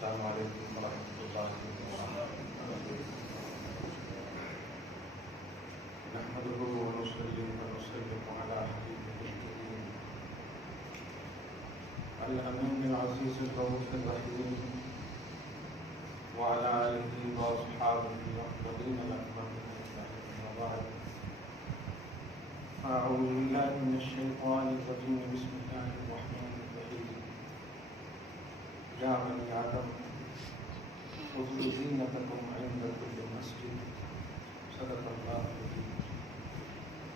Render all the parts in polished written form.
السلام علیکم ورحمۃ اللہ وبرکاتہ۔ نحمده ونصلي ونسلم على حبيبه الكريم الأمين العزيز الرؤوف الرحيم وعلى آله وأصحابه الأفضلين الأكرمين أما بعد أعوذ بالله من الشيطان الرجيم بسم الله الرحمن الرحيم يا بني آدم خذوا زينتكم عند كل مسجد صدق اللہ العظیم۔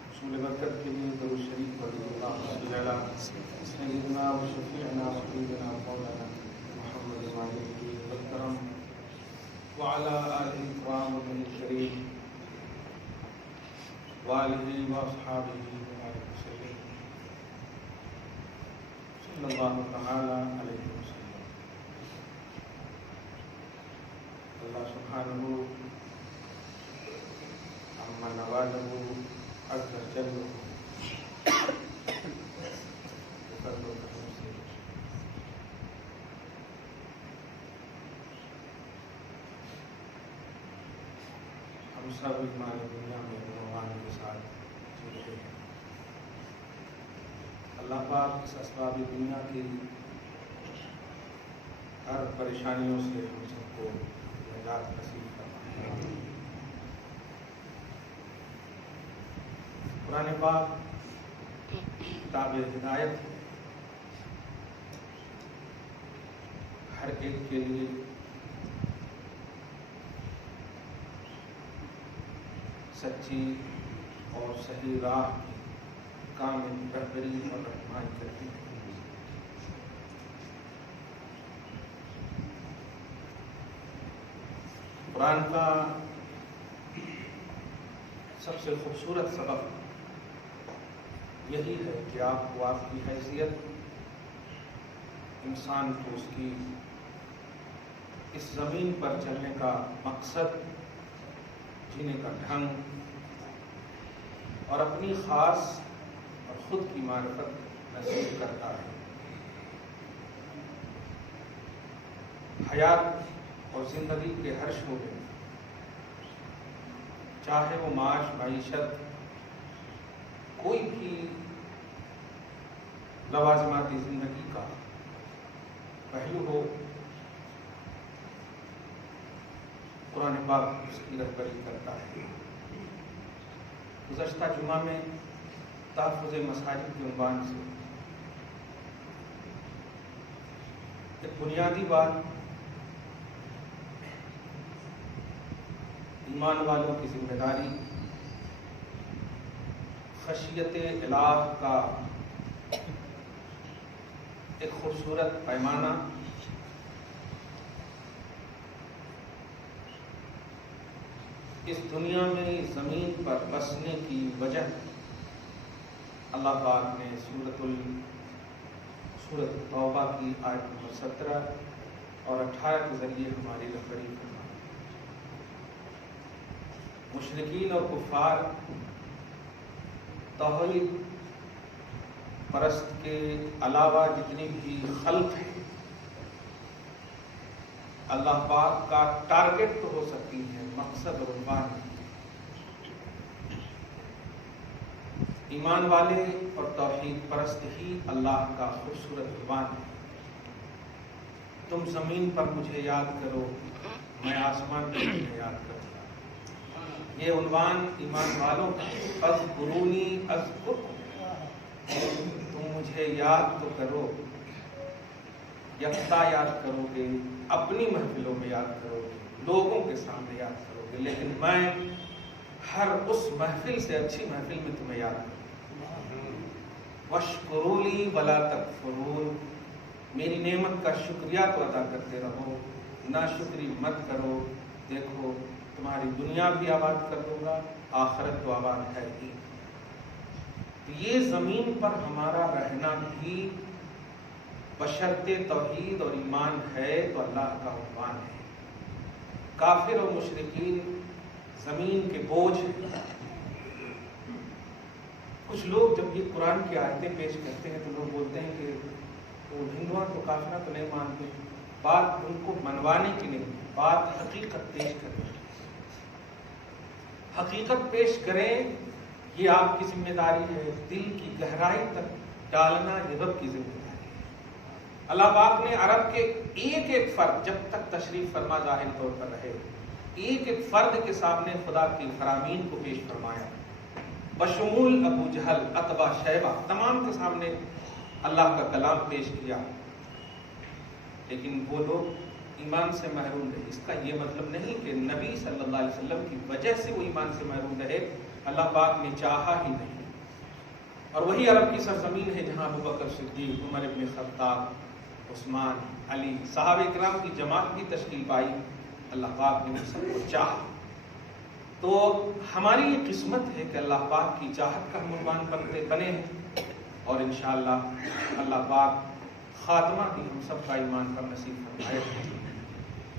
حصول برکت کے لیے درود شریف پڑھیے۔ اللہم صل علی سیدنا و شفیعنا و حبیبنا مولانا محمد وعلیہ وسلم وعلی آلہ الکرام الکریم وآلہ واصحابہ وبارک وسلم صلی اللہ تعالی علیہ وسلم۔ اللہ سبحانہ عما نواله عز وجل ہم سب ہماری دنیا میں عنوان کے ساتھ جی رہے ہیں۔ اللہ پاک اس اسباب دنیا کی ہر پریشانیوں سے ہم سب کو نجات نصیب فرمائے۔ قرآن پاک کتاب ہدایت ہے، ہر ایک کے لیے سچی اور صحیح راہ کی کامل رہبری اور رہنمائی کرتی ہے۔ قرآن کا سب سے خوبصورت سبق یہی ہے کہ آپ کو آپ کی حیثیت، انسان کو اس کی اس زمین پر چلنے کا مقصد، جینے کا ڈھنگ اور اپنی خاص اور خود کی معرفت نصیب کرتا ہے۔ حیات اور زندگی کے ہر شعبے میں، چاہے وہ معاش، معیشت، کوئی بھی لوازماتی زندگی کا پہلو ہو، قرآن پاک اس کی رہبری کرتا ہے۔ گزشتہ جمعہ میں تحفظ مساجد کے عنوان سے ایک بنیادی بات ایمان والوں کی ذمہ داری، خشیت الہ کا ایک خوبصورت پیمانہ، اس دنیا میں زمین پر بسنے کی وجہ اللہ پاک نے سورۃ توبہ کی آیت نمبر 17 اور 18 کے ذریعے ہماری رہبری فرمائی۔ مشرکین اور کفار توحید پرست کے علاوہ جتنی بھی خلق ہیں، اللہ پاک کا ٹارگٹ تو ہو سکتی ہیں، مقصد اور عنوان نہیں۔ ایمان والے اور توحید پرست ہی اللہ کا خوبصورت عنوان ہے۔ تم زمین پر مجھے یاد کرو، میں آسمان پر تمہیں یاد کروں گا۔ یہ عنوان ایمان والوں کا، اذکرونی اذکرکم، تم مجھے یاد تو کرو، یکتا یاد کرو گے، اپنی محفلوں میں یاد کرو گے، لوگوں کے سامنے یاد کرو گے، لیکن میں ہر اس محفل سے اچھی محفل میں تمہیں یاد کروں گا۔ واشکروا لی ولا تکفرون، میری نعمت کا شکریہ تو ادا کرتے رہو، ناشکری مت کرو، دیکھو تمہاری دنیا بھی آباد کر دوں گا، آخرت تو آباد ہے ہی۔ یہ زمین پر ہمارا رہنا بھی بشرط توحید اور ایمان ہے تو اللہ کا عنوان ہے۔ کافر اور مشرکین زمین کے بوجھ ہیں۔ کچھ لوگ جب یہ قرآن کی آیتیں پیش کرتے ہیں تو لوگ بولتے ہیں کہ وہ ہندوؤں کو کافرہ تو نہیں مانتے، بات ان کو منوانے کی نہیں، بات حقیقت پیش کرنے کی۔ حقیقت پیش کریں، یہ آپ کی ذمہ داری ہے، دل کی گہرائی تک ڈالنا یہ رب کی ذمہ داری ہے۔ اللہ پاک نے عرب کے ایک ایک فرد جب تک تشریف فرما ظاہر طور پر رہے، ایک ایک فرد کے سامنے خدا کی فرامین کو پیش فرمایا، بشمول ابو جہل، عتبہ، شیبہ، تمام کے سامنے اللہ کا کلام پیش کیا، لیکن وہ لوگ ایمان سے محروم رہے۔ اس کا یہ مطلب نہیں کہ نبی صلی اللہ علیہ وسلم کی وجہ سے وہ ایمان سے محروم رہے، اللہ پاک نے چاہا ہی نہیں۔ اور وہی عرب کی سرزمین ہے جہاں ابو بکر صدیق، عمر ابن خطاب، عثمان، علی، صحابہ کرام کی جماعت بھی تشکیل پائی، اللہ پاک نے سب کو چاہا۔ تو ہماری یہ قسمت ہے کہ اللہ پاک کی چاہت کا ہم عنوان بنے ہیں، اور انشاءاللہ اللہ پاک خاتمہ بھی ہم سب کا ایمان پر نصیب فرمائے۔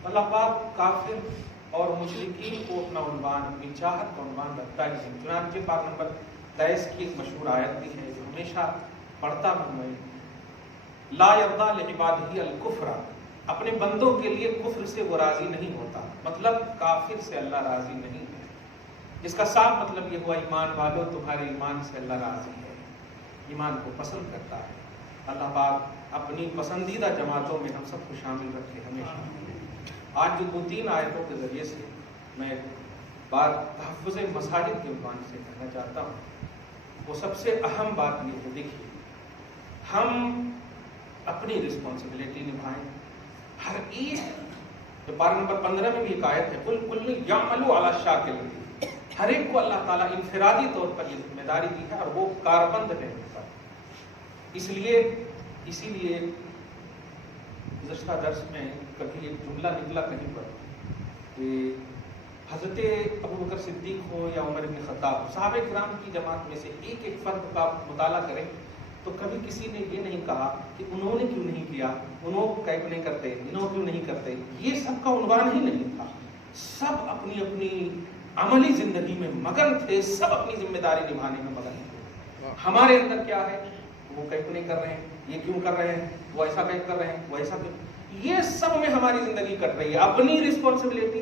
اللہ پاک کافر اور مشرکین کو اپنا عنوان، اپنی چاہت کا عنوان رکھتا ہی ہے۔ چنانچہ پاک نمبر 23 کی ایک مشہور آیت بھی ہے جو ہمیشہ پڑھتا ہوں میں، لا یرضی لعبادہ الکفر، اپنے بندوں کے لیے کفر سے وہ راضی نہیں ہوتا، مطلب کافر سے اللہ راضی نہیں ہے۔ اس کا صاف مطلب یہ ہوا ایمان والو تمہارے ایمان سے اللہ راضی ہے، ایمان کو پسند کرتا ہے۔ اللہ پاک اپنی پسندیدہ جماعتوں میں ہم سب کو شامل رکھے ہمیشہ۔ آج جو 2-3 آیتوں کے ذریعے سے میں بات تحفظ مساجد کے عنوان سے کہنا چاہتا ہوں، وہ سب سے اہم بات یہ ہے، دیکھیے ہم اپنی رسپانسبلٹی نبھائیں۔ ہر ایک، پارہ نمبر 15 میں بھی ایک آیت ہے، قل کل یعمل علی شاکلتہ، ہر ایک کو اللہ تعالیٰ انفرادی طور پر یہ ذمہ داری دی ہے اور وہ کاربند ہے۔ اسی لیے گزشتہ درس میں کبھی ایک جملہ نکلا کہیں پر کہ حضرت ابو بکر صدیق ہو یا عمر بن خطاب، صحابہ کرام کی جماعت میں سے ایک ایک فرد کا مطالعہ کریں تو کبھی کسی نے یہ نہیں کہا کہ انہوں نے کیوں نہیں کیا، انہوں کیوں نہیں کرتے، انہوں کیوں نہیں کرتے، یہ سب کا عنوان ہی نہیں تھا۔ سب اپنی اپنی عملی زندگی میں مگن تھے، سب اپنی ذمہ داری نبھانے میں مگن تھے۔ ہمارے اندر کیا ہے، وہ کیوں نہیں کر رہے ہیں، یہ کیوں کر رہے ہیں، وہ ایسا کیوں کر رہے ہیں، وہ ایسا کیوں، یہ سب میں ہماری زندگی کٹ رہی ہے۔ اپنی رسپانسبلٹی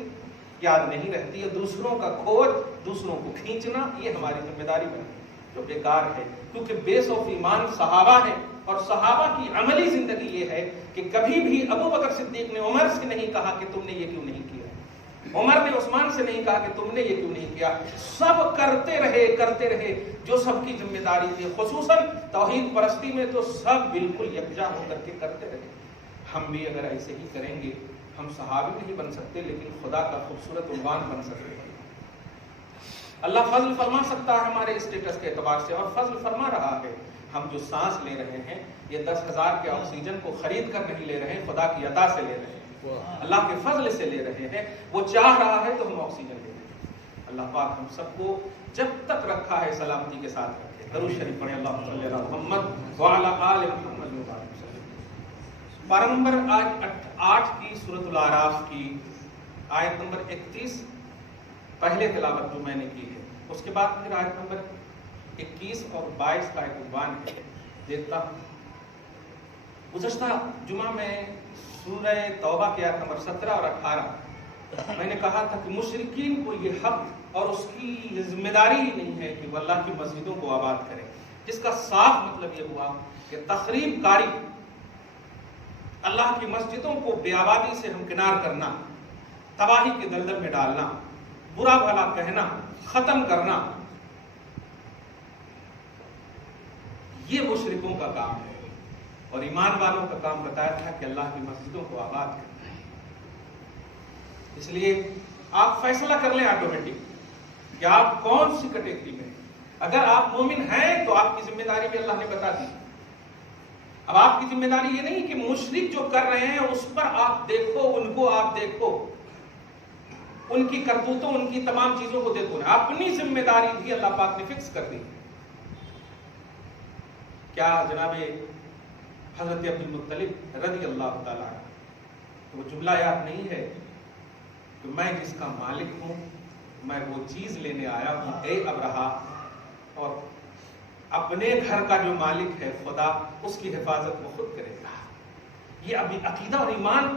یاد نہیں رہتی ہے، دوسروں کا کھوج، دوسروں کو کھینچنا، یہ ہماری ذمہ داری بنتی ہے جو بیکار ہے، کیونکہ بیس آف ایمان صحابہ ہے، اور صحابہ کی عملی زندگی یہ ہے کہ کبھی بھی ابو بکر صدیق نے عمر سے نہیں کہا کہ تم نے یہ کیوں نہیں کیا، عمر نے عثمان سے نہیں کہا کہ تم نے یہ کیوں نہیں کیا، سب کرتے رہے جو سب کی ذمہ داری تھی، خصوصاً توحید پرستی میں تو سب بالکل یکجا ہو کر کے کرتے رہے۔ ہم بھی اگر ایسے ہی کریں گے، ہم صحابی نہیں بن سکتے لیکن خدا کا خوبصورت عنوان بن سکتے ہیں۔ اللہ فضل فرما سکتا ہے ہمارے اسٹیٹس کے اعتبار سے، اور فضل فرما رہا ہے۔ ہم جو سانس لے رہے ہیں یہ 10,000 کے آکسیجن کو خرید کر نہیں لے رہے ہیں، خدا کی عطا سے لے رہے ہیں، اللہ کے فضل سے لے رہے ہیں۔ وہ چاہ رہا ہے تو ہم آکسیجن لے رہے ہیں۔ اللہ پاک ہم سب کو جب تک رکھا ہے سلامتی کے ساتھ رکھے۔ درود شریف پڑھیں، اللہم صلی علی محمد وعلی آل محمد وبارک وسلم۔ پارہ نمبر 8 کی سورۃ الاعراف کی آیت نمبر 31 پہلے تلاوت جو میں نے کی ہے، اس کے بعد پھر آیت نمبر 21 اور 22 کا ایک عنوان ہے، دیکھتا ہوں۔ گزشتہ جمعہ میں سورہ توبہ کی آیت نمبر 17 اور 18 میں نے کہا تھا کہ مشرکین کو یہ حق اور اس کی ذمہ داری ہی نہیں ہے کہ وہ اللہ کی مسجدوں کو آباد کرے، جس کا صاف مطلب یہ ہوا کہ تخریب کاری، اللہ کی مسجدوں کو بے آبادی سے ہمکنار کرنا، تباہی کے دلدل میں ڈالنا، برا بھلا کہنا، ختم کرنا، یہ مشرکوں کا کام ہے، اور ایمان والوں کا کام بتایا تھا کہ اللہ کی مسجدوں کو آباد کرنا ہے۔ اس لیے آپ فیصلہ کر لیں آٹومیٹک کہ آپ کون سی کیٹیگری میں۔ اگر آپ مومن ہیں تو آپ کی ذمہ داری بھی اللہ نے بتا دی۔ اب آپ کی ذمہ داری یہ نہیں کہ مشرک جو کر رہے ہیں اس پر آپ دیکھو، ان کو آپ دیکھو، ان کی کرتوتوں، ان کی تمام چیزوں کو دیکھو، اپنی ذمہ داری بھی اللہ پاک نے فکس کر دی۔ کیا جناب حضرت عبد المطلب رضی اللہ تعالیٰ عنہ، وہ جملہ یاد نہیں ہے کہ میں جس کا مالک ہوں، میں وہ چیز لینے آیا ہوں اے ابرہا، اور اپنے گھر کا جو مالک ہے خدا، اس کی حفاظت وہ خود کرے گا۔ یہ ابھی عقیدہ اور ایمان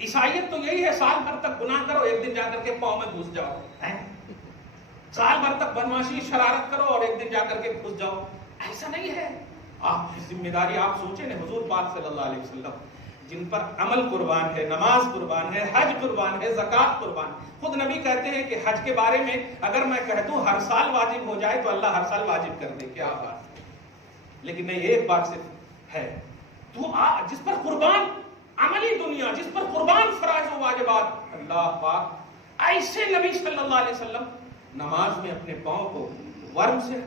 عیسائیت تو یہی ہے، سال بھر تک گناہ کرو، ایک دن جا کر کے پاؤں میں گھس جاؤ، سال بھر تک بدمعاشی شرارت کرو اور ایک دن جا کر کے گھس جاؤ. ایسا نہیں ہے. آپ کی ذمہ داری آپ سوچیں نا، حضور پاک صلی اللہ علیہ وسلم جن پر عمل قربان ہے، نماز قربان ہے، حج قربان ہے، زکوٰۃ قربان. خود نبی کہتے ہیں کہ حج کے بارے میں اگر میں کہہ دوں ہر سال واجب ہو جائے تو اللہ ہر سال واجب کر دے. کیا بات ہے. لیکن نہیں، ایک بات صرف ہے، تو جس پر قربان عملی دنیا، جس پر قربان فرائض و واجبات، اللہ پاک ایسے نبی صلی اللہ علیہ وسلم نماز میں اپنے پاؤں کو ورم سے،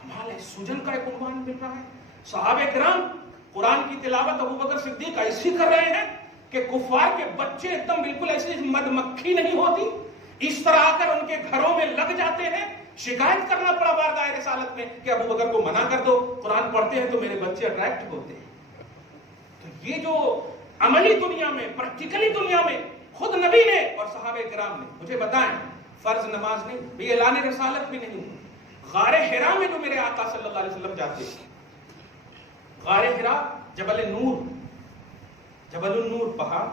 کمال ہے، سوجن کا ایک عنوان مل رہا ہے. صحابہ کرام قرآن کی تلاوت ابو بکر صدیق ایسی کر رہے ہیں کہ کفار کے بچے ایک دم بالکل ایسی مد مکھی نہیں ہوتی، اس طرح آ کر ان کے گھروں میں لگ جاتے ہیں. شکایت کرنا پڑا بارگاہ رسالت میں کہ ابو بکر کو منع کر دو، قرآن پڑھتے ہیں تو میرے بچے اٹریکٹ ہوتے ہیں. تو یہ جو عملی دنیا میں، پریکٹیکلی دنیا میں خود نبی نے اور صحابہ کرام نے، مجھے بتائیں فرض نماز نہیں، بھی اعلان رسالت بھی نہیں، غار حرا میں جو میرے آقا صلی اللہ علیہ وسلم جاتے ہیں، غار حرا، جبل نور، جبل النور پہاڑ،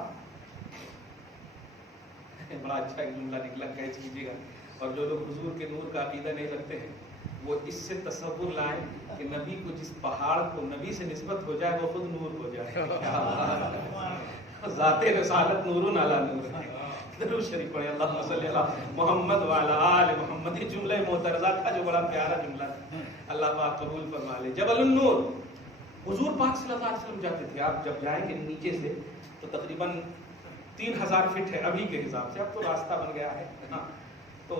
بڑا اچھا ایک جملہ نکلا، کیچ کیجیے گا. اور جو لوگ حضور کے نور کا عقیدہ نہیں رکھتے ہیں وہ اس سے تصور لائیں کہ نبی کو جس پہاڑ کو نبی سے نسبت ہو جائے وہ خود نور ہو جائے. ذات رسالت نور علی نور. درود شریف پڑھیں، اللہم صلی علی محمد وعلی آل محمد. جملہ معترضہ تھا جو بڑا پیارا جملہ تھا، اللہ پاک قبول فرما لے. جبل النور حضور پاک صلی اللہ علیہ وسلم جاتے تھے. آپ جب جائیں گے نیچے سے تو تقریباً 3000 فٹ ہے ابھی کے حساب سے، اب تو راستہ بن گیا ہے. تو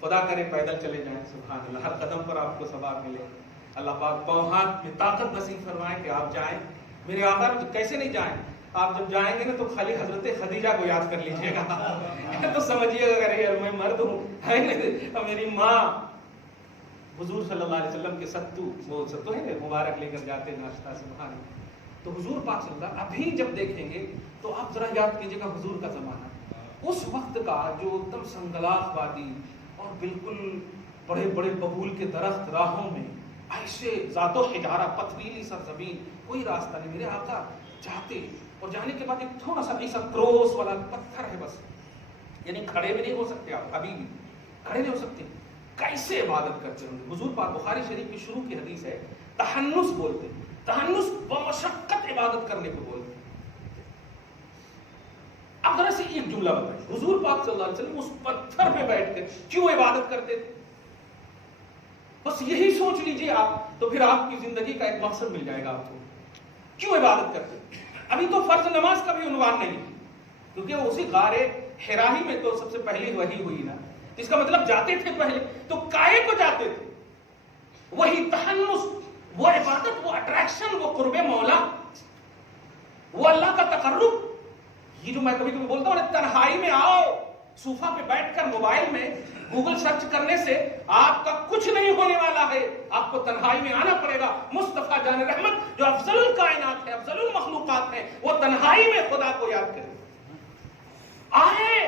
خدا کرے پیدل چلے جائیں، سبحان اللہ، ہر قدم پر آپ کو ثواب ملے. اللہ پاک پاؤں ہاتھ میں طاقت نصیب فرمائے کہ آپ جائیں. میرے آقا کیسے نہیں جائیں، آپ جب جائیں گے نا تو خالی حضرت خدیجہ کو یاد کر لیجیے گا تو سمجھیے گا اگر میں مرد ہوں، میری ماں حضور صلی اللہ علیہ وسلم کے ستو، وہ ستو ہے مبارک لے کر جاتے ناشتہ. سبحان اللہ. تو حضور پاک صلی اللہ علیہ وسلم ابھی جب دیکھیں گے تو آپ ذرا یاد کیجیے گا حضور کا زمانہ، اس وقت کا جو ایک دم سنگلاخ وادی اور بالکل بڑے بڑے ببول کے درخت، راہوں میں ایسے ذات و حجارہ، پتھریلی سرزمین، کوئی راستہ نہیں. میرے آقا جاتے اور جانے کے بعد ایک تھوڑا سا ایسا کروس والا پتھر ہے بس، یعنی کھڑے بھی نہیں ہو سکتے آپ، ابھی بھی کھڑے نہیں ہو سکتے. کیسے عبادت کرتے ہوں گے. حضور پاک بخاری شریف کی شروع کی حدیث ہے، تحنس بولتے ہیں، تحنس بمشقت عبادت کرنے کو بولتے ہیں. اب ذرا سے ایک جملہ بتائیں، حضور پاک صلی اللہ علیہ وسلم اس پتھر پہ بیٹھ کر کیوں عبادت کرتے تھے؟ بس یہی سوچ لیجئے آپ، تو پھر آپ کی زندگی کا ایک مقصد مل جائے گا آپ کو. کیوں عبادت کرتے؟ ابھی تو فرض نماز کا بھی عنوان نہیں، کیونکہ اسی غار حرا ہی میں تو سب سے پہلی وحی ہوئی نا. اس کا مطلب جاتے تھے پہلے تو کائے کو جاتے تھے. وہی تحنس، وہ عبادت، وہ اٹریکشن، وہ قرب مولا، وہ اللہ کا تقرب. یہ جو میں کبھی کبھی بولتا ہوں، تنہائی میں آؤ، صوفہ پہ بیٹھ کر موبائل میں گوگل سرچ کرنے سے آپ کا کچھ نہیں ہونے والا ہے. آپ کو تنہائی میں آنا پڑے گا. مصطفیٰ جان رحمت جو افضل الکائنات ہے، افضل المخلوقات ہیں، وہ تنہائی میں خدا کو یاد کریں. آئے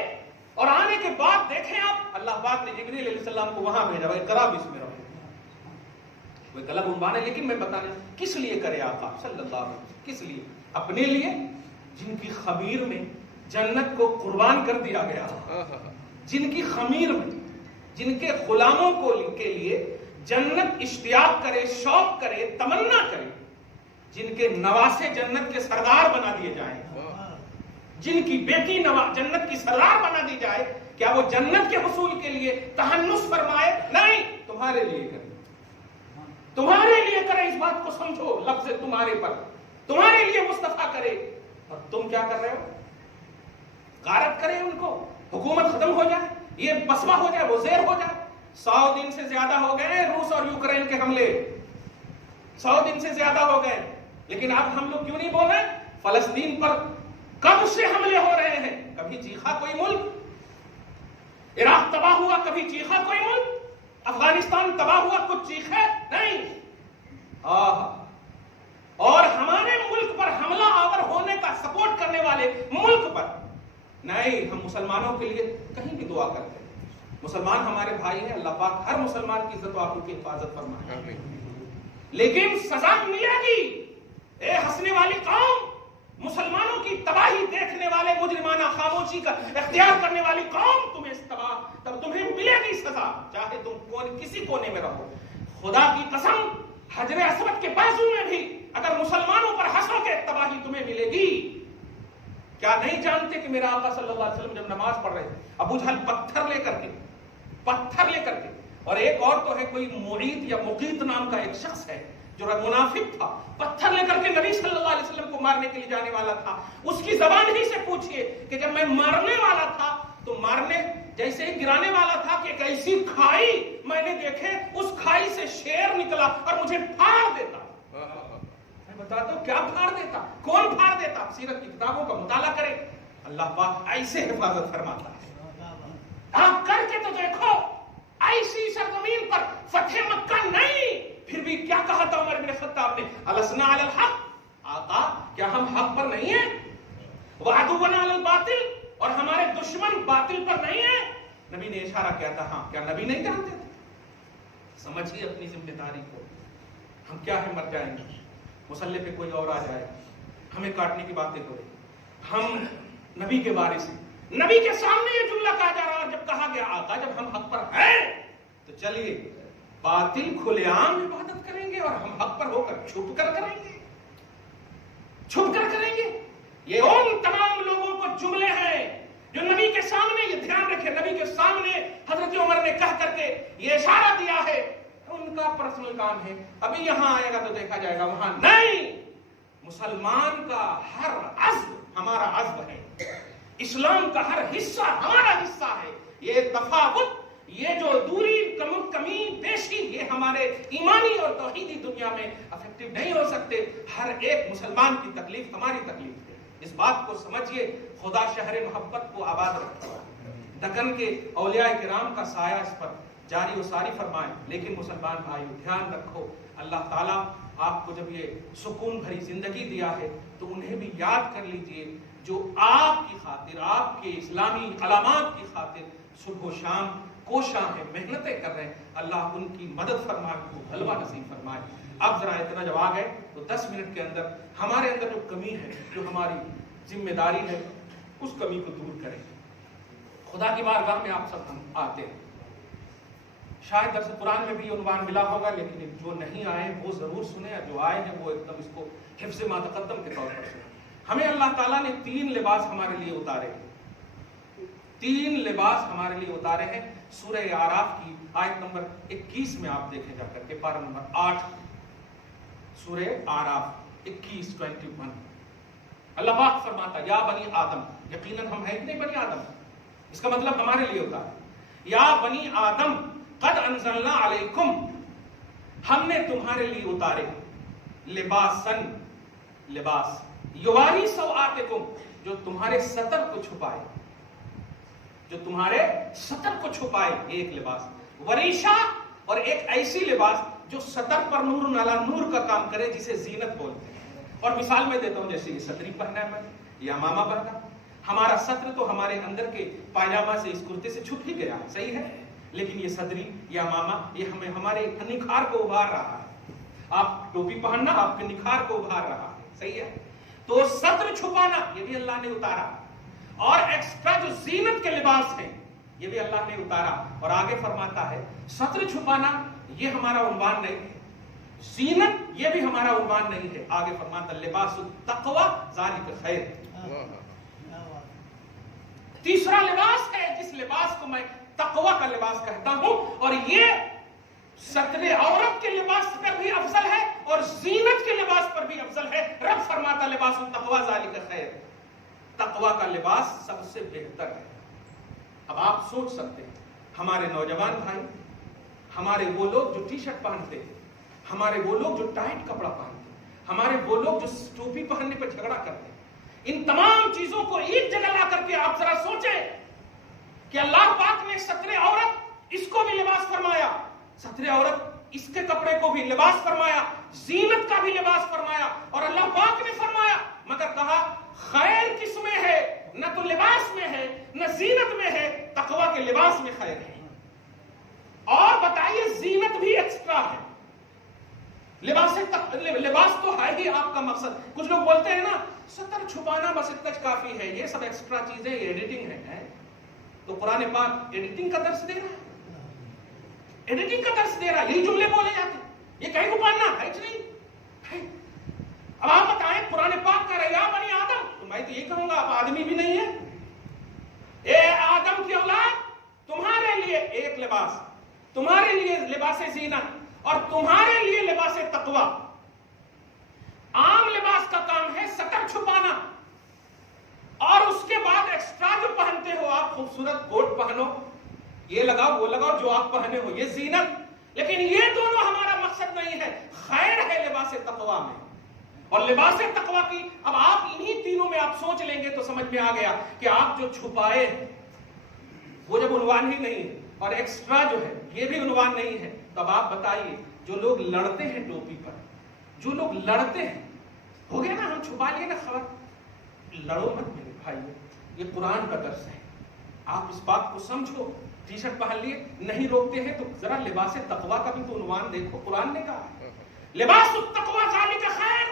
اور آنے کے بعد دیکھیں آپ، اللہ پاک نے جبریل علیہ السلام کو وہاں بھیجا، اقرا بسم ربک. وہ قلم عنوان ہے، لیکن میں بتانا کس لیے کرے آقا صلی اللہ علیہ وسلم، کس لیے؟ اپنے لیے جن کی خمیر میں جنت کو قربان کر دیا گیا، جن کی خمیر میں، جن کے غلاموں کو کے لیے جنت اشتیاق کرے، شوق کرے، تمنا کرے، جن کے نواسے جنت کے سردار بنا دیے جائیں، جن کی بیٹی جنت کی سردار بنا دی جائے. کیا وہ جنت کے حصول کے لیے تحنس فرمائے؟ نہیں، تمہارے لیے کرے، تمہارے لیے کرے. اس بات کو سمجھو، لفظ تمہارے پر، تمہارے لیے مصطفیٰ کرے. اور تم کیا کر رہے ہو؟ غارت کرے ان کو، حکومت ختم ہو جائے، یہ بسمہ ہو جائے، وہ زیر ہو جائے. 100 دن سے زیادہ ہو گئے روس اور یوکرین کے حملے، 100 دن سے زیادہ ہو گئے. لیکن اب ہم لوگ کیوں نہیں بول رہے؟ فلسطین پر کب سے حملے ہو رہے ہیں؟ کبھی چیخا کوئی ملک؟ عراق تباہ ہوا، کبھی چیخا کوئی ملک؟ افغانستان تباہ ہوا، کچھ چیخے نہیں. اور ہمارے ملک پر حملہ آور ہونے کا سپورٹ کرنے والے ملک پر نہیں. ہم مسلمانوں کے لیے کہیں بھی دعا کرتے ہیں. مسلمان ہمارے بھائی ہیں، اللہ پاک ہر مسلمان کی عزت و آبرو کی حفاظت فرمائے. لیکن سزا ملے گی. اے ہنسنے والی قوم، مسلمانوں کی تباہی دیکھنے والے مجرمانہ خاموشی کا اختیار کرنے والی قوم تمہیں تب تمہیں ملے گی سزا، چاہے تم کسی کونے میں رہو۔ خدا کی قسم، حجر اسود کے بازو میں بھی اگر مسلمانوں پر ہنسو گے تباہی تمہیں ملے گی۔ کیا نہیں جانتے کہ میرا آقا صلی اللہ علیہ وسلم جب نماز پڑھ رہے تھے، ابو جہل پتھر لے کر کے اور ایک اور تو ہے کوئی معید یا مقیت نام کا ایک شخص ہے جو منافق تھا، پتھر لے کر کے نبی صلی اللہ علیہ وسلم کو مارنے کے لیے جانے والا تھا۔ اس کی زبان ہی سے پوچھئے کہ جب میں مارنے والا تھا تو مارنے جیسے ہی گرانے والا تھا کہ ایک ایسی کھائی میں نے دیکھے، اس کھائی سے شیر نکلا اور مجھے پھاڑ دیتا۔ میں بتاتا ہوں کیا پھاڑ دیتا، کون پھاڑ دیتا؟ سیرت کی کتابوں کا مطالعہ کرے، اللہ پاک ایسے حفاظت فرماتا ہے۔ آپ کر کے تو دیکھو، ایسی سرزمین پر فتح مکہ نہیں، پھر بھی کیا کہا تھا عمر بن خطاب نے؟ السنا علی الحق، آقا کیا ہم حق پر نہیں ہیں؟ وعدونا علی الباطل، اور ہمارے دشمن باطل پر نہیں ہیں؟ نبی نے اشارہ کیا تھا، ہاں کیا نبی نہیں جانتے تھے؟ سمجھیے اپنی ذمہ داری کو، ہم کیا ہے مر جائیں گے، مسلح پہ کوئی اور آ جائے ہمیں کاٹنے کی باتیں کرے۔ ہم نبی کے بارے سے، نبی کے سامنے یہ جملہ کہا جا رہا، اور جب کہا گیا آقا جب ہم حق پر ہیں تو چلیے باطل کھلے عام عبادت کریں گے اور ہم حق پر ہو کر چھپ کر کریں گے، چھپ کر کریں گے۔ یہ ان تمام لوگوں کو جملے ہیں جو نبی کے سامنے، یہ دھیان رکھے، نبی کے سامنے حضرت عمر نے کہہ کر کے یہ اشارہ دیا ہے، ان کا پرسنل کام ہے، ابھی یہاں آئے گا تو دیکھا جائے گا، وہاں نہیں۔ مسلمان کا ہر عزم ہمارا عزم ہے، اسلام کا ہر حصہ ہمارا حصہ ہے۔ یہ تفاوت، یہ جو دوری، کمی بیشی، یہ ہمارے ایمانی اور توحیدی دنیا میں افیکٹو نہیں ہو سکتے۔ ہر ایک مسلمان کی تکلیف ہماری تکلیف ہے، اس بات کو سمجھیے۔ خدا شہر محبت کو آباد رکھتا ہے، دکن کے اولیاء کرام کا سایہ اس پر جاری و ساری فرمائے۔ لیکن مسلمان بھائیو دھیان رکھو، اللہ تعالیٰ آپ کو جب یہ سکون بھری زندگی دیا ہے تو انہیں بھی یاد کر لیجئے جو آپ کی خاطر، آپ کے اسلامی علامات کی خاطر صبح و شام کوشاں ہیں، محنتیں کر رہے ہیں۔ اللہ ان کی مدد فرمائے، کو غلبہ نصیب فرمائے۔ اب ذرا اتنا جب آ گئے تو 10 منٹ کے اندر ہمارے اندر جو کمی ہے، جو ہماری ذمہ داری ہے، اس کمی کو دور کریں۔ خدا کی بارگاہ میں آپ سب ہم آتے ہیں، شاید درس قرآن میں بھی عنوان ملا ہوگا، لیکن جو نہیں آئے وہ ضرور سنیں، اور جو آئے ہیں وہ ایک دم اس کو حفظ ما تقدم کے طور پر سنیں۔ ہمیں اللہ تعالیٰ نے 3 لباس ہمارے لیے اتارے ہیں، 3 لباس ہمارے لیے اتارے ہیں۔ سورہ اعراف کی آیت نمبر 21 میں آپ دیکھیں جا کر کے، پارہ نمبر 8، سورہ اعراف 21 اللہ پاک فرماتا یا بنی آدم، یقیناً ہم ہیں کہ نہیں بنی آدم، اس کا مطلب ہمارے لیے ہوتا ہے، یا بنی آدم قد انزلنا علیکم، ہم نے تمہارے لیے اتارے لباسن، لباس، یواری سوآتکم، جو تمہارے ستر کو چھپائے، جو تمہارے ستر کو چھپائے، ایک لباس، وریشا، اور ایک ایسی لباس جو ستر پر نور نالا نور کا کام کرے، جسے زینت بولتے ہیں۔ اور مثال میں دیتا ہوں، جیسے یہ صدری پہنا ہے میں نے، یہ امامہ پہنا، ہمارا ستر تو ہمارے اندر کے پائجامہ سے، اس کرتے سے چھپ ہی گیا، صحیح ہے، لیکن یہ صدری، یہ امامہ، یہ ہمیں ہمارے نکھار کو ابھار رہا ہے۔ آپ ٹوپی پہننا آپ کے نکھار کو ابھار رہا ہے، صحیح ہے۔ تو ستر چھپانا یہ بھی اللہ نے اتارا، اور ایکسٹرا جو زینت کے لباس ہیں یہ بھی اللہ نے اتارا۔ اور آگے فرماتا ہے ستر چھپانا یہ ہمارا عنوان نہیں ہے، زینت یہ بھی ہمارا عنوان نہیں ہے۔ آگے فرماتا لباس التقوی ذالک خیر، تیسرا لباس ہے جس لباس کو میں تقوی کا لباس کہتا ہوں، اور یہ ستر عورت کے لباس پر بھی افضل ہے اور زینت کے لباس پر بھی افضل ہے۔ رب فرماتا لباس التقوی ذالک خیر، تقوی کا لباس سب سے بہتر ہے۔ اب آپ سوچ سکتے ہیں ہمارے نوجوان بھائی، ہمارے وہ لوگ جو ٹی شرٹ پہنتے ہیں، ہمارے وہ لوگ جو ٹائٹ کپڑا پہنتے ہیں، ہمارے وہ لوگ جو ٹوپی پہننے پر جھگڑا کرتے ہیں، ان تمام چیزوں کو ایک جگہ لا کر کے آپ ذرا سوچیں کہ اللہ پاک نے ستر عورت اس کو بھی لباس فرمایا، ستر عورت اس کے کپڑے کو بھی لباس فرمایا، زینت کا بھی لباس فرمایا، اور اللہ پاک نے فرمایا مگر کہا خیر کس میں ہے؟ نہ تو لباس میں ہے نہ زینت میں ہے، تقوی کے لباس میں خیر ہے۔ اور بتائیے زینت بھی ایکسٹرا ہے، لباس تو ہے ہی آپ کا مقصد. کچھ لوگ بولتے ہیں نا ستر چھپانا بس اتنا کافی ہے, یہ سب ایکسٹرا چیزیں, یہ ایڈیٹنگ ہے. تو قرآن پاک ایڈیٹنگ کا درس دے رہا ہے, ایڈیٹنگ کا درس دے رہا ہے. یہی جملے بولے جاتے, یہ کہیں کو پڑھنا ہے نہیں. اب آپ بتائیں قرآن پاک کہہ رہے یا بنی آدم, تو میں تو یہ کہوں گا آپ آدمی بھی نہیں ہے. اے آدم کی اولاد, تمہارے لیے ایک لباس, تمہارے لیے لباس زینت اور تمہارے لیے لباس تقوی. عام لباس کا کام ہے ستر چھپانا, اور اس کے بعد ایکسٹرا جو پہنتے ہو آپ, خوبصورت کوٹ پہنو, یہ لگاؤ وہ لگاؤ جو آپ پہنے ہو, یہ زینت. لیکن یہ دونوں ہمارا مقصد نہیں ہے. خیر ہے لباس تقوی میں اور لباس تقوی کی. اب آپ انہی تینوں میں آپ سوچ لیں گے تو سمجھ میں آ گیا کہ آپ جو چھپائے وہ جب عنوان ہی نہیں ہے اور ایکسٹرا جو ہے یہ بھی عنوان نہیں ہے, تو اب آپ بتائیے جو لوگ لڑتے ہیں ٹوپی پر, جو لوگ لڑتے ہیں, ہو گیا نا ہم چھپا لیے نا خبر. لڑو مت میرے بھائی, یہ قرآن کا درس ہے, آپ اس بات کو سمجھو. ٹی شرٹ پہن لیے نہیں روکتے ہیں تو ذرا لباس تقوی کا بھی تو عنوان دیکھو. قرآن نے کہا لباس التقوی ذالک خیر,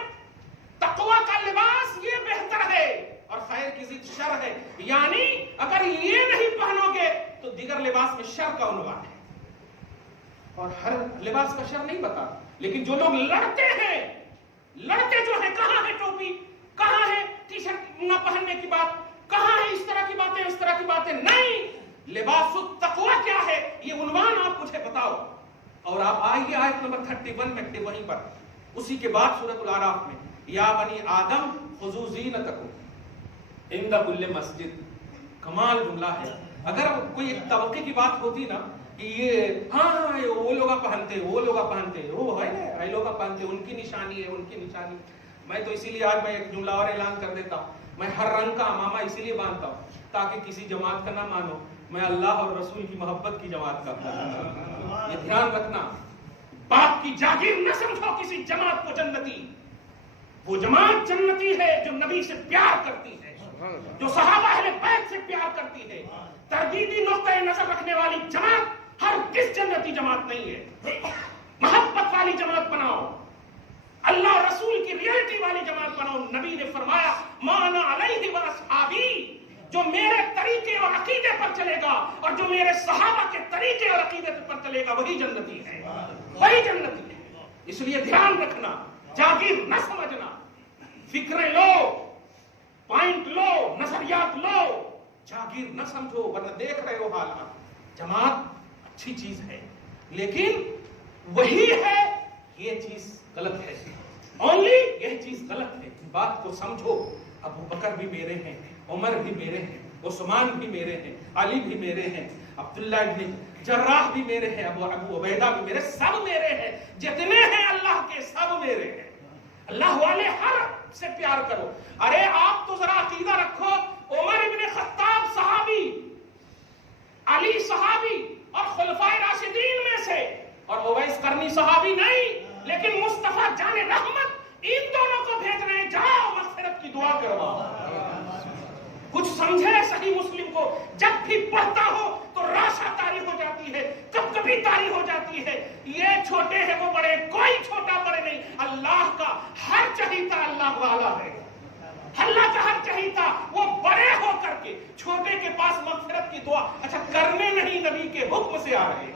تقوی کا لباس یہ بہتر ہے اور خیر کی ضد شر ہے. یعنی اگر یہ نہیں پہنو گے تو دیگر لباس میں شر کا عنوان ہے, اور ہر لباس کا شر نہیں بتا. لیکن جو لوگ لڑتے ہیں, لڑتے جو ہیں, کہاں ہے ٹوپی, کہاں ہے ٹی شرٹ نہ پہننے کی بات, کہاں ہے اس طرح کی باتیں, اس طرح کی باتیں نہیں. لباس التقوی کیا ہے یہ عنوان آپ مجھے بتاؤ. اور آپ آئیے آیت نمبر 31 میں وہیں پر, اسی کے بعد سورۃ الاعراف میں یا بنی آدم خذوا زینتکم عند کل مسجد. کمال جملہ ہے. اگر کوئی ایک طبقے کی بات ہوتی نا کہ یہ ہاں وہ لوگ پہنتے, وہ لوگ پہنتے, وہ ہے نا یہ لوگ پہنتے, ان کی نشانی ہے, ان کی نشانی. میں تو اسی لیے آج میں ایک جملہ اور اعلان کر دیتا ہوں, میں ہر رنگ کا امامہ اسی لیے باندھتا ہوں تاکہ کسی جماعت کا نہ مانو, میں اللہ اور رسول کی محبت کی جماعت کا ہوں. یہ دھیان رکھنا, باپ کی جاگیر نہ سمجھو کسی جماعت کو جنتی. وہ جماعت جنتی ہے جو نبی سے پیار کرتی ہے, جو صحابہ اہل بیت سے پیار کرتی ہے. تردیدی نقطۂ نظر رکھنے والی جماعت ہر کس جنتی جماعت نہیں ہے. محبت والی جماعت بناؤ, اللہ رسول کی ریئلٹی والی جماعت بناؤ. نبی نے فرمایا ما انا علیہ واصحابی, جو میرے طریقے اور عقیدے پر چلے گا اور جو میرے صحابہ کے طریقے اور عقیدے پر چلے گا وہی جنتی ہے, وہی جنتی ہے. اس لیے دھیان رکھنا, جاگیر نہ سمجھنا, فکریں لو, پوائنٹ لو, نظریات لو, جاگیر نہ سمجھو, ورنہ دیکھ رہے ہو حالات. جماعت اچھی چیز ہے لیکن وہی ہے, یہ چیز غلط ہے, اونلی یہ چیز غلط ہے. بات کو سمجھو. ابو بکر بھی میرے ہیں, عمر بھی میرے ہیں, عثمان بھی میرے ہیں, علی بھی میرے ہیں, عبداللہ بن جراح بھی میرے ہیں, ابو عبیدہ بھی میرے, سب میرے ہیں. جتنے ہیں اللہ کے سب میرے ہیں. اللہ والے ہر سے پیار کرو. ارے آپ تو ذرا عقیدہ رکھو, عمر ابن خطاب صحابی, علی صحابی اور خلفائے راشدین میں سے, اور اویس قرنی صحابی نہیں, لیکن مصطفیٰ جان رحمت ان دونوں کو بھیج رہے ہیں, جاؤ مغفرت کی دعا کرواؤ. کچھ سمجھے صحیح مسلم کو, جب بھی پڑھتا ہو تو راشا طاری ہو جاتی ہے, کب کبھی طاری ہو جاتی ہے. یہ چھوٹے ہیں وہ بڑے, کوئی چھوٹا بڑے نہیں. اللہ کا ہر چہیتا اللہ والا ہے, اللہ کا ہر چہیتا وہ بڑے ہو کر کے چھوٹے کے پاس مغفرت کی دعا اچھا کرنے نہیں, نبی کے حکم سے آ رہے ہیں.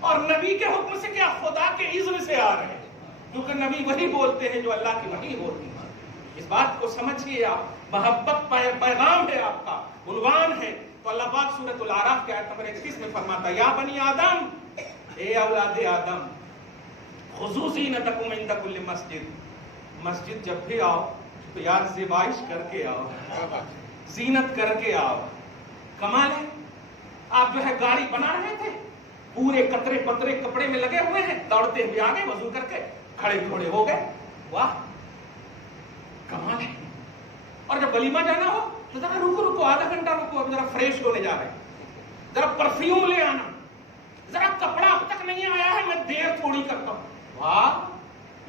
اور نبی کے حکم سے کیا, خدا کے اذن سے آ رہے ہیں, کیونکہ نبی وہی بولتے ہیں جو اللہ کی وحی ہوتی ہے. اس بات کو سمجھیے آپ, محبت پیغام ہے آپ کا, عنوان ہے. تو اللہ پاک سورۃ الاعراف کے آیت نمبر 31 میں فرماتا ہے یا بنی آدم, اے اولاد آدم, خذوا زینتکم عند کل مسجد. مسجد جب بھی آؤ تو یار زیبائش کر کے آؤ, زینت کر کے آؤ. کمال ہے, آپ جو ہے گاڑی بنا رہے تھے, پورے قطرے پترے کپڑے میں لگے ہوئے ہیں, دوڑتے ہوئے آگے وضو کر کے کھڑے کھڑے ہو گئے, واہ کمال ہے. اور جب ولیمہ جانا ہو تو ذرا رکو, آدھا گھنٹہ رکو, اب ذرا فریش ہونے جا رہے ہیں, ذرا پرفیوم لے آنا, ذرا کپڑا اب تک نہیں آیا ہے, میں دیر تھوڑی کرتا ہوں. واہ,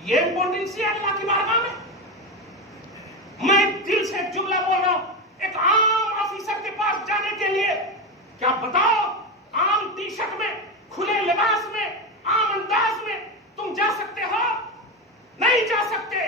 یہ امپورٹنس ہے اللہ کی بارگاہ میں. میں دل سے جملہ بول رہا ہوں, ایک عام آفیسر کے پاس جانے کے لیے, کیا بتاؤ عام ٹی شرٹ میں, کھلے لباس میں, عام انداز میں تم جا سکتے ہو؟ نہیں جا سکتے.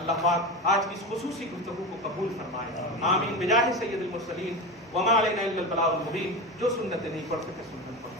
اللہ پاک آج کی اس خصوصی گفتگو کو قبول فرمائے. آمین بجاہ سید المرسلین وما علینا الا البلاغ المبین. جو سنت نہیں پڑھ سکے سنت پڑھ.